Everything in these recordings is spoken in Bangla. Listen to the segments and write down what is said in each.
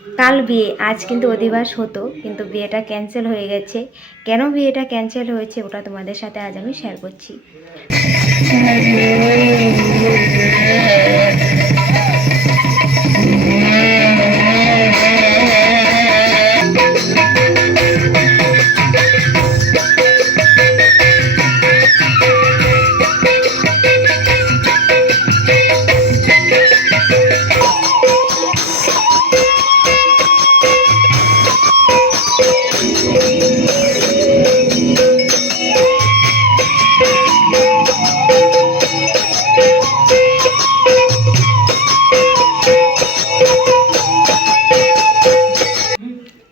কাল বিয়ে, আজ কিন্তু অধিবাস হতো, কিন্তু বিয়েটা ক্যান্সেল হয়ে গেছে। কেন বিয়েটা ক্যান্সেল হয়েছে ওটা তোমাদের সাথে আজ আমি শেয়ার করছি।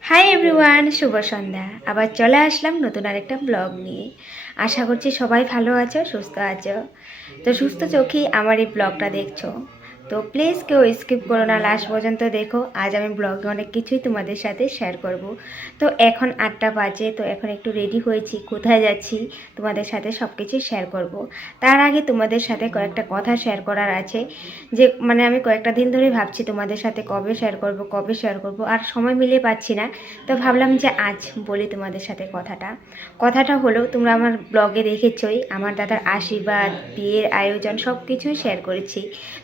হাই এভরিওয়ান, শুভ সন্ধ্যা। আবার চলে আসলাম নতুন আরেকটা ব্লগ নিয়ে। আশা করছি সবাই ভালো আছো, সুস্থ আছো। তো সুস্থ চোখেই আমার এই ব্লগটা দেখছো, তো প্লিজ কেউ স্কিপ করো না, লাস্ট পর্যন্ত দেখো। আজ আমি ব্লগে অনেক কিছুই তোমাদের সাথে শেয়ার করব। তো এখন 8টা বাজে, তো এখন একটু রেডি হয়েছি, কোথায় যাচ্ছি তোমাদের সাথে সব কিছুই শেয়ার করব। তার আগে তোমাদের সাথে কয়েকটা কথা শেয়ার করার আছে, যে আমি কয়েকটা দিন ধরে ভাবছি তোমাদের সাথে কবে শেয়ার করব, আর সময় মিলিয়ে পাচ্ছি না। তো ভাবলাম যে আজ বলি তোমাদের সাথে কথাটা হলো, তোমরা আমার ব্লগে দেখেছই আমার দাদার আশীর্বাদ, বিয়ের আয়োজন সব কিছুই শেয়ার করেছি।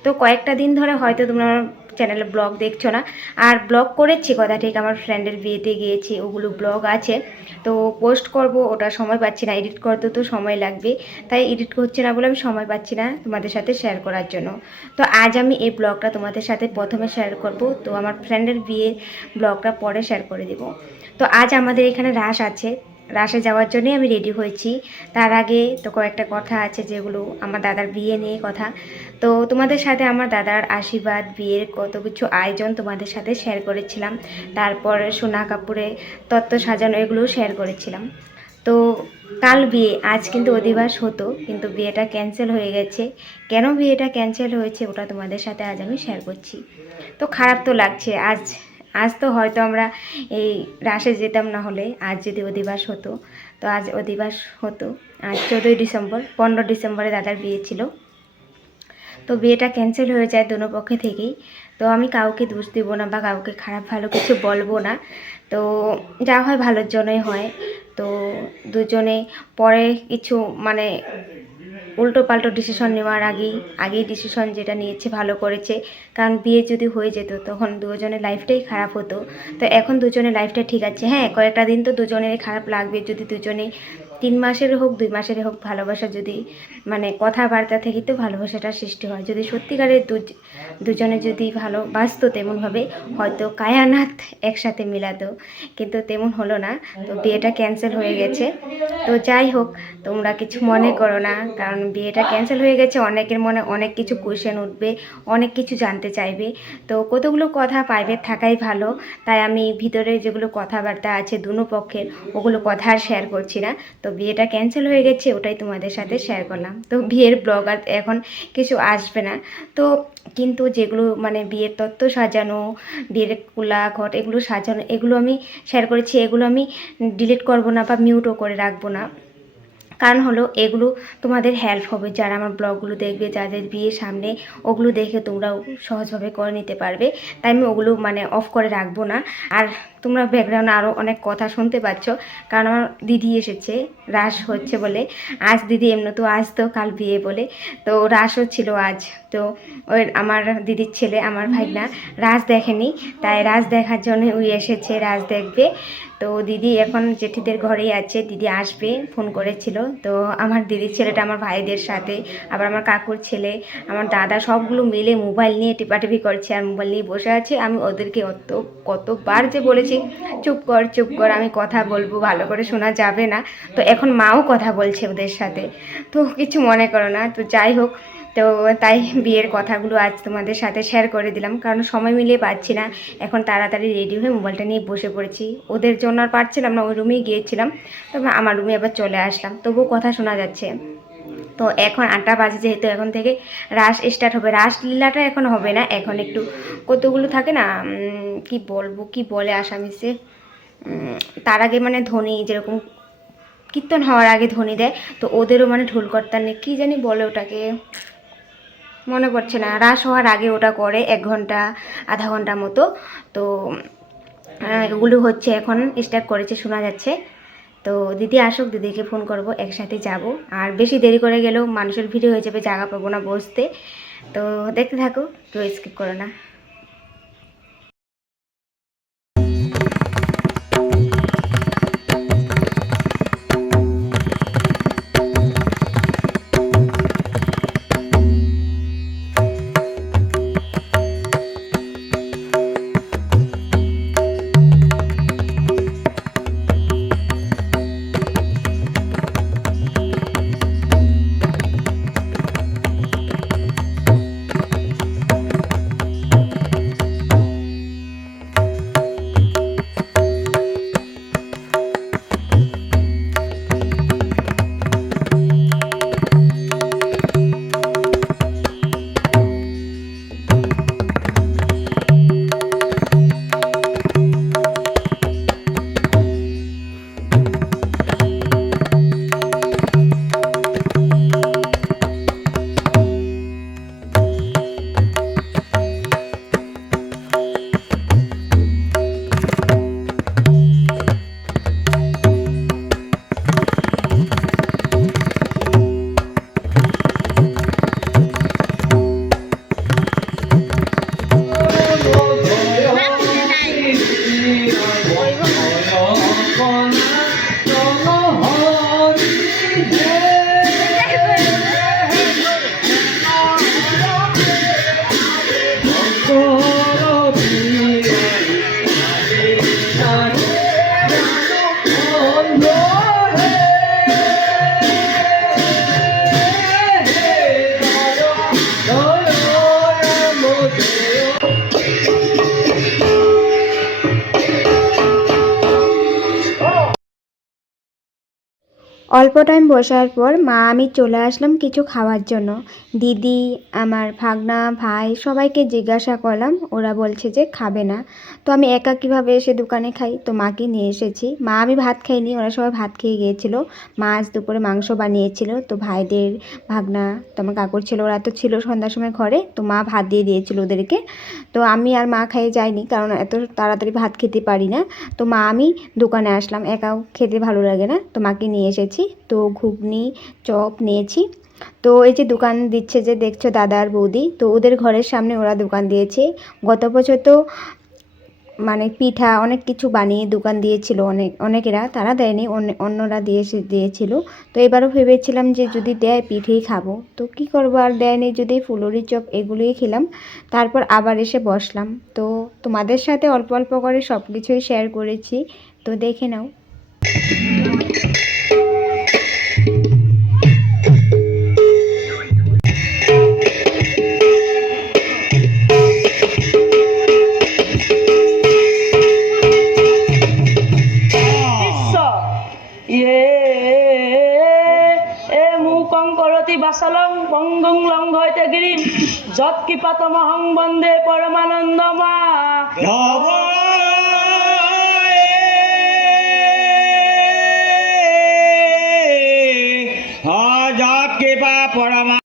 তো কয়েকটা দিন ধরে হয়তো তোমরা আমার চ্যানেলে ব্লগ দেখছো না, আর ব্লগ করেছি কথা ঠিক, আমার ফ্রেন্ডের বিয়েতে গিয়েছি, ওগুলো ব্লগ আছে। তো পোস্ট করব, ওটা সময় পাচ্ছি না, এডিট করতে তো সময় লাগবে, তাই এডিট করছি না বলে আমি সময় পাচ্ছি না তোমাদের সাথে শেয়ার করার জন্য। তো আজ আমি এই ব্লগটা তোমাদের সাথে প্রথমে শেয়ার করব, তো আমার ফ্রেন্ডের বিয়ের ব্লগটা পরে শেয়ার করে দেব। তো আজ আমাদের এখানে রাস আছে, রাসে যাওয়ার জন্যই আমি রেডি হয়েছি। তার আগে তো কয়েকটা কথা আছে, যেগুলো আমার দাদার বিয়ে নিয়ে কথা। তো তোমাদের সাথে আমার দাদার আশীর্বাদ, বিয়ের কত কিছু আয়োজন তোমাদের সাথে শেয়ার করেছিলাম। তারপর সোনা কাপড়ে তত্ত্ব সাজানো, এগুলোও শেয়ার করেছিলাম। তো কাল বিয়ে, আজ কিন্তু অধিবাস হতো, কিন্তু বিয়েটা ক্যান্সেল হয়ে গেছে। কেন বিয়েটা ক্যান্সেল হয়েছে ওটা তোমাদের সাথে আজ আমি শেয়ার করছি। তো খারাপ তো লাগছে, আজ আজ তো হয়তো আমরা এই রাসে যেতাম, না হলে আজ যদি অধিবাস হতো। তো আজ অধিবাস হতো, আজ 14ই ডিসেম্বর, 15 ডিসেম্বরে দাদার বিয়ে ছিল। তো বিয়েটা ক্যান্সেল হয়ে যায় দোনো পক্ষে থেকেই। তো আমি কাউকে দোষ দেবো না বা কাউকে খারাপ ভালো কিছু বলবো না। তো যা হয় ভালোর জন্যই হয়। তো দুজনে পরে কিছু উল্টো পাল্টো ডিসিশন নেওয়ার আগেই ডিসিশন যেটা নিয়েছে ভালো করেছে। কারণ বিয়ে যদি হয়ে যেত তখন দুজনের লাইফটাই খারাপ হতো। তো এখন দুজনের লাইফটা ঠিক আছে। হ্যাঁ, কয়েকটা দিন তো দুজনেরই খারাপ লাগবে, যদি দুজনেই 3 মাসের হোক 2 মাসের হোক ভালোবাসা যদি কথাবার্তা থেকে তো ভালোবাসাটা সৃষ্টি হয়। যদি সত্যিকারের দুজনে যদি ভালোবাসতো তেমনভাবে হয়তো কায়ানাথ একসাথে মিলাতো, কিন্তু তেমন হলো না। তো বিয়েটা ক্যান্সেল হয়ে গেছে। তো যাই হোক, তোমরা কিছু মনে করো না, কারণ বিয়েটা ক্যান্সেল হয়ে গেছে, অনেকের মনে অনেক কিছু কোয়েশ্চেন উঠবে, অনেক কিছু জানতে চাইবে। তো কতগুলো কথা প্রাইভেট থাকাই ভালো, তাই আমি ভিতরে যেগুলো কথাবার্তা আছে দুনো পক্ষের, ওগুলো কথা আর শেয়ার করছি না। তো বিয়েটা ক্যান্সেল হয়ে গেছে, ওটাই তোমাদের সাথে শেয়ার করলাম। তো বিয়ের ব্লগ আর এখন কিছু আসবে না। তো কিন্তু যেগুলো বিয়ের তত্ত্ব সাজানো, বিয়ের কুলা ঘট এগুলো সাজানো, এগুলো আমি শেয়ার করেছি, এগুলো আমি ডিলিট করব না বা মিউটও করে রাখবো না। কারণ হলো এগুলো তোমাদের হেল্প হবে, যারা আমার ব্লগগুলো দেখবে, যাদের বিয়ে সামনে, ওগুলো দেখে তোমরাও সহজভাবে করে নিতে পারবে। তাই আমি ওগুলো অফ করে রাখবো না। আর তোমরা ব্যাকগ্রাউন্ডে আরও অনেক কথা শুনতে পাচ্ছ, কারণ আমার দিদি এসেছে রাস হচ্ছে বলে। আজ দিদি এমনি তো আসতো, কাল বিয়ে বলে, তো রাসও ছিল আজ। তো ওই আমার দিদির ছেলে, আমার ভাইনা রাস দেখেনি, তাই রাস দেখার জন্য ওই এসেছে, রাস দেখবে। তো দিদি এখন জেঠিদের ঘরেই আছে, দিদি আসবে ফোন করেছিল। তো আমার দিদির ছেলেটা আমার ভাইদের সাথে, আবার আমার কাকুর ছেলে, আমার দাদা, সবগুলো মিলে মোবাইল নিয়ে টিপাটিপি করছে আর মোবাইল নিয়ে বসে আছে। আমি ওদেরকে কতবার যে বলেছি চুপ কর চুপ কর, আমি কথা বলবো, ভালো করে শোনা যাবে না। তো এখন মাও কথা বলছে ওদের সাথে, তো কিছু মনে করো না। তো যাই হোক, তো তাই বিয়ের কথাগুলো আজ তোমাদের সাথে শেয়ার করে দিলাম, কারণ সময় মিলিয়ে পাচ্ছি না। এখন তাড়াতাড়ি রেডি হয়ে মোবাইলটা নিয়ে বসে পড়েছি, ওদের জন্য আর পারছিলাম না, ওই রুমেই গিয়েছিলাম। তবে আমার রুমে আবার চলে আসলাম, তবুও কথা শোনা যাচ্ছে। তো এখন 8টা বাজে, যেহেতু এখন থেকে রাস স্টার্ট হবে। রাসলীলাটা এখন হবে না, এখন একটু কতগুলো থাকে না, কি বলে আসামিসে, তার আগে ধ্বনি, যেরকম কীর্তন হওয়ার আগে ধ্বনি দেয়, তো ওদেরও ঢোল কর্তার নেই, কী জানি বলে ওটাকে, মনে পড়ছে না, রাস হওয়ার আগে ওটা করে 1 ঘন্টা আধা ঘন্টা মতো। তো এগুলো হচ্ছে এখন স্টার্ট করেছে শোনা যাচ্ছে। তো দিদি আসুক, দিদিকে ফোন করব, একসাথে যাব। আর বেশি দেরি করে গেলেও মানুষের ভিড় হয়ে যাবে, জায়গা পাবো না বসতে। তো দেখতে থাকো, কেউ স্কিপ করো না। অল্প টাইম বসার পর মা আমি চলে আসলাম কিছু খাওয়ার জন্য। দিদি, আমার ভাগনা, ভাই সবাইকে জিজ্ঞাসা করলাম, ওরা বলছে যে খাবে না। তো আমি একা কীভাবে এসে দোকানে খাই, তো মাকে নিয়ে এসেছি। মা আমি ভাত খাইনি, ওরা সবাই ভাত খেয়ে গিয়েছিলো। মা আজ দুপুরে মাংস বানিয়েছিল, তো ভাইদের, ভাগনা, তো আমার কাকুর ছিল, ওরা তো ছিল সন্ধ্যার সময় ঘরে, তো মা ভাত দিয়ে দিয়েছিল ওদেরকে। তো আমি আর মা খাইয়ে যাইনি, কারণ এত তাড়াতাড়ি ভাত খেতে পারি না। তো মা আমি দোকানে আসলাম, একাও খেতে ভালো লাগে না, তো মাকে নিয়ে এসেছি। তো ঘুগনি, চপ নিয়েছি। তো এই যে দোকান দিচ্ছে যে দেখছো দাদা আর বৌদি, তো ওদের ঘরের সামনে ওরা দোকান দিয়েছে। গত বছর তো মানে পিঠা অনেক কিছু বানিয়ে দোকান দিয়েছিল, অনেকেরা, তারা দেয়নি, অন্যরা দিয়েছিল। তো এবারও ভেবেছিলাম যে যদি দেয় পিঠেই খাবো, তো কি করবো, আর দেয়নি যদি ফুলুরি চপ এগুলোই খেলাম। তারপর আবার এসে বসলাম। তো তোমাদের সাথে অল্প অল্প করে সব কিছুই শেয়ার করেছি, তো দেখে নাও। বাসালং বঙ্গং লঙ্ঘয়তে গিরিম যৎকিপাতমহং বন্দে পরমানন্দমা যৎকিপা পরমা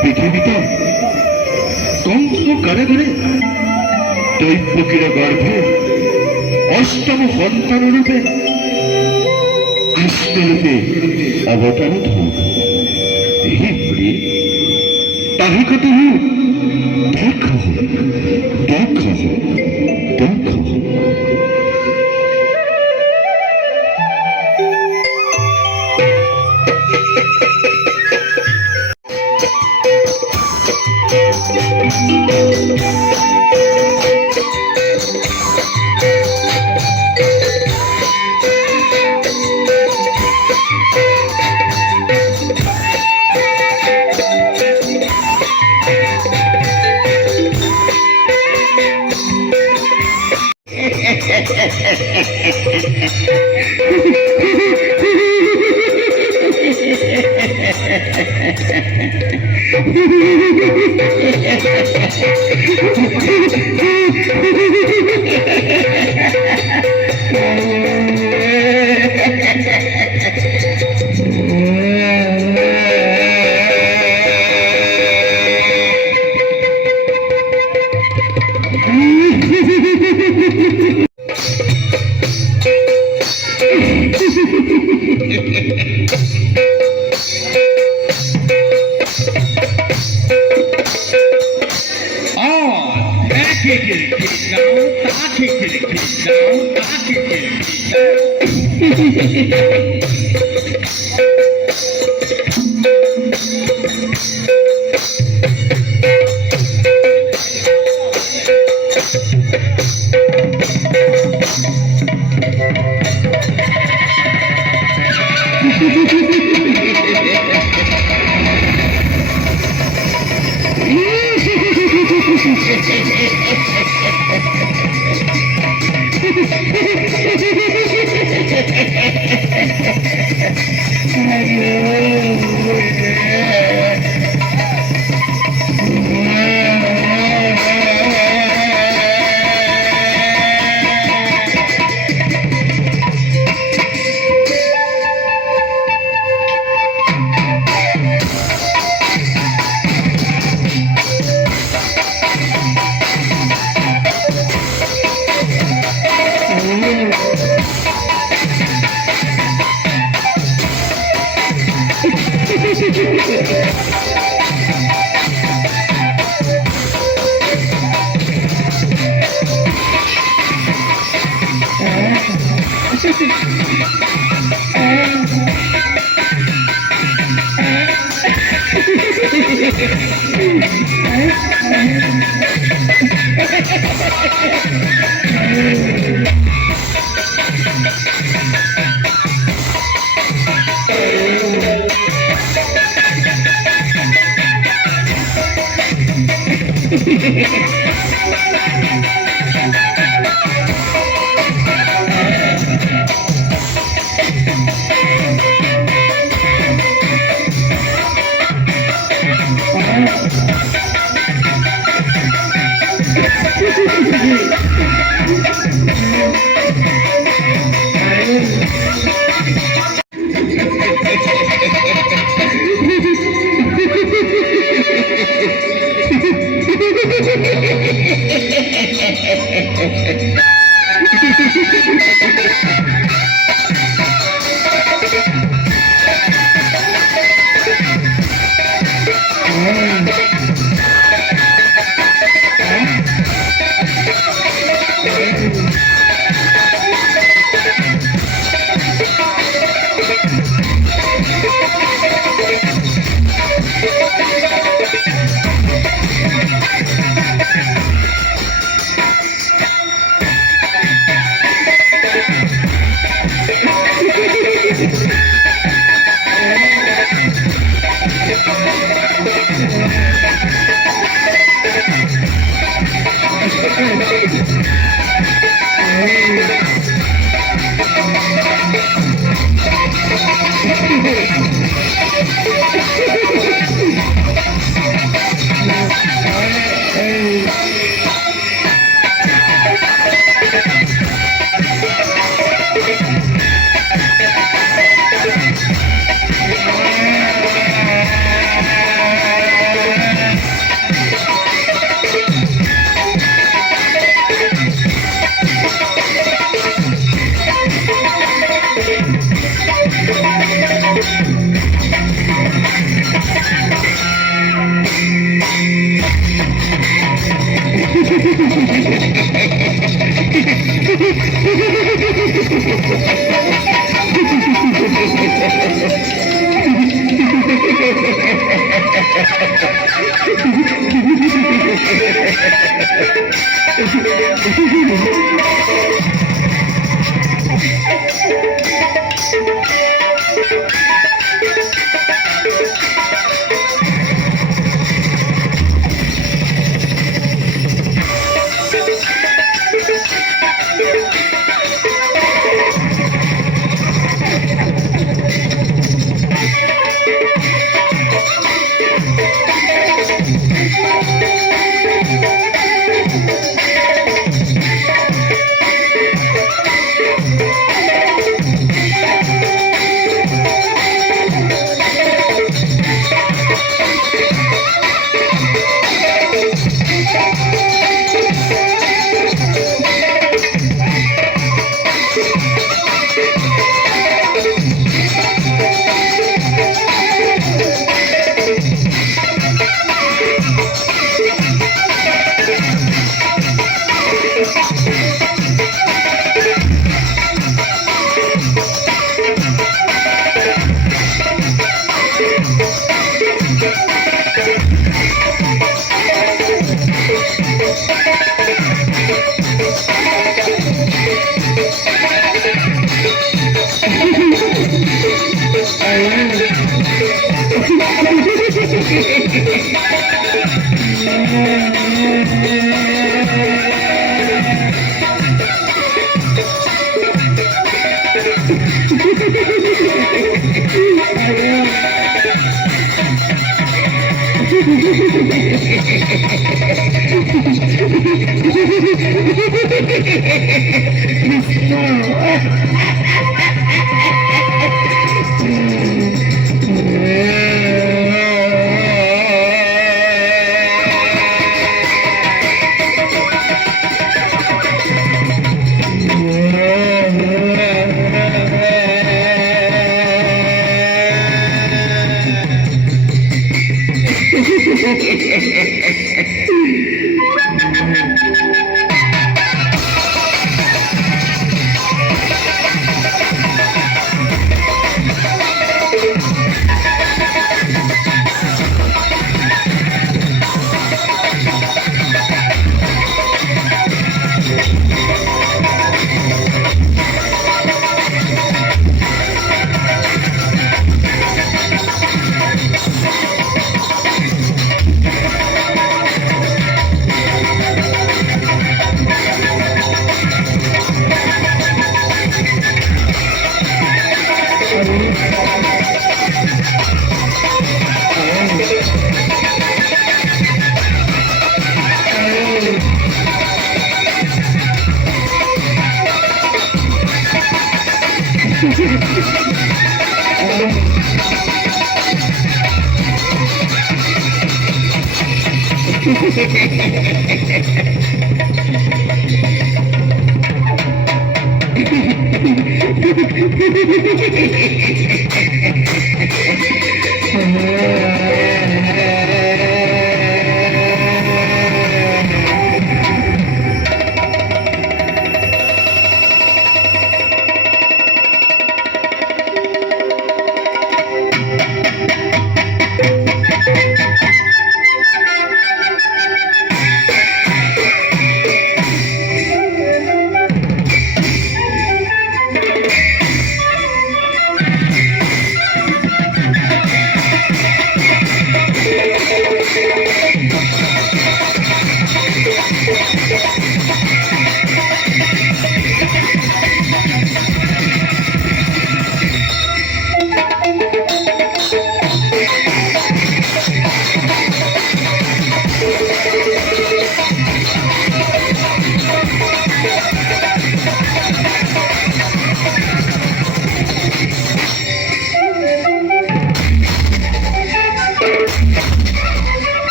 পৃথিবীতে কংস কারাগারে দৈত্যকীর গর্ভে অষ্টম সন্তান রূপে কৃষ্ণরূপে অবতার ধূপ হে প্রিয় তাহি কত দেখো দেখো দেখো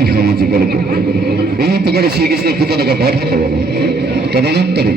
আমি ଆମ ଜୀବନକୁ ଏହି ପ୍ରକାର ଶ୍ରୀକୃଷ୍ଣ କୃତଜ୍ଞ ପାଠ ହେବ ତଦନନ୍ତରେ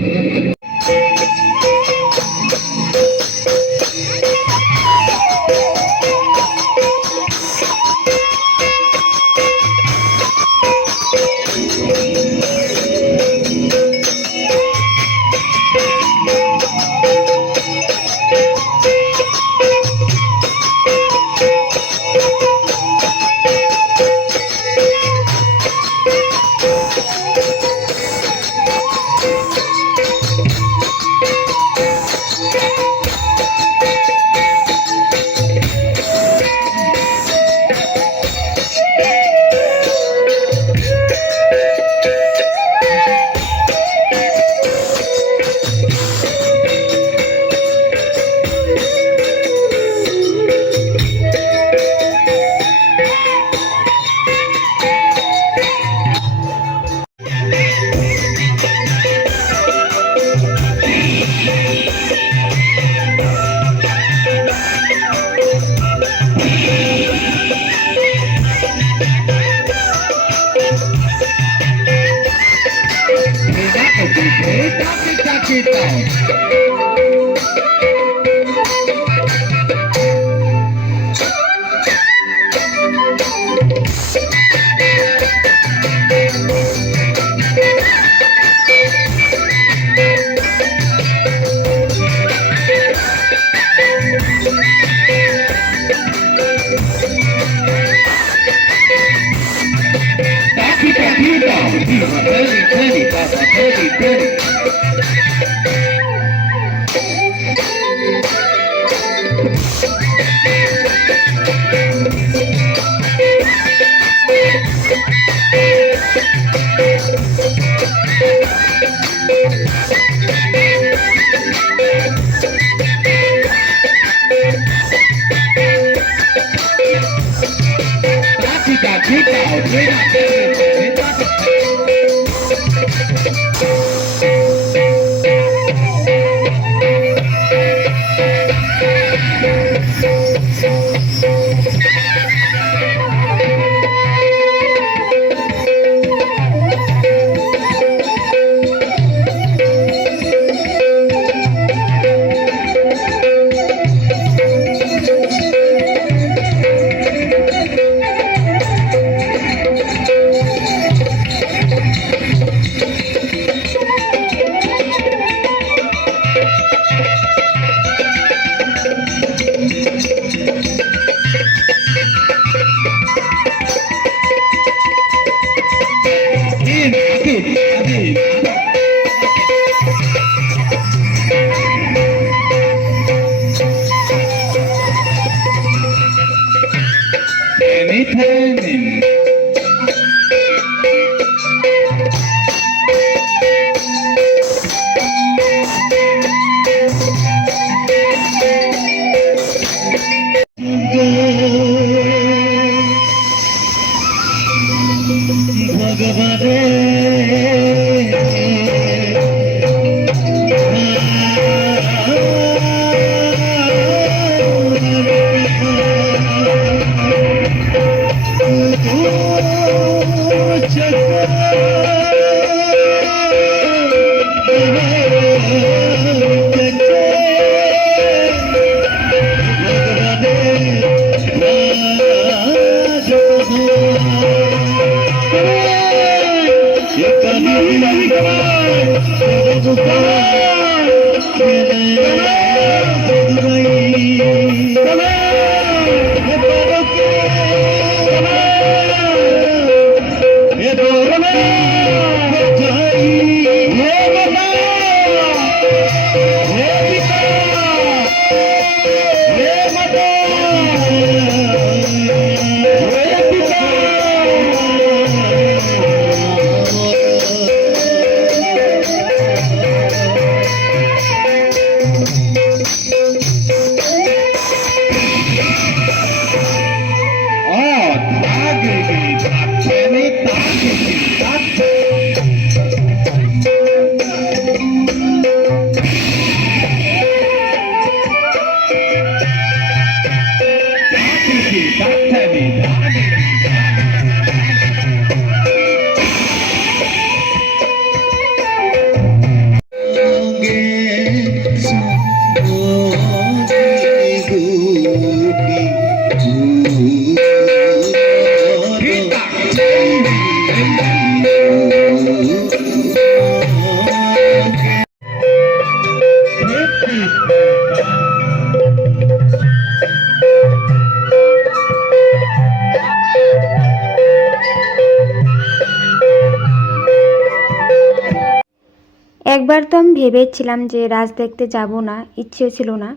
একবার তো আমি ভেবেছিলাম যে রাজ দেখতে যাব না, ইচ্ছে ছিল না।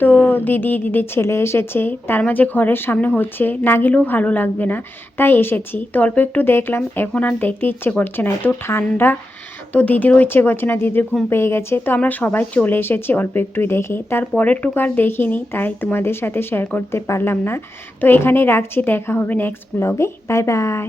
তো দিদির ছেলে এসেছে, তার মাঝে ঘরের সামনে হচ্ছে, না গেলেও ভালো লাগবে না, তাই এসেছি। তো অল্প একটু দেখলাম, এখন আর দেখতে ইচ্ছে করছে না, এত ঠান্ডা। তো দিদিরও ইচ্ছে করছে না, দিদির ঘুম পেয়ে গেছে। তো আমরা সবাই চলে এসেছি অল্প একটুই দেখে, তারপরের টুকু আর দেখিনি, তাই তোমাদের সাথে শেয়ার করতে পারলাম না। তো এখানেই রাখছি, দেখা হবে নেক্সট ব্লগে। Bye bye.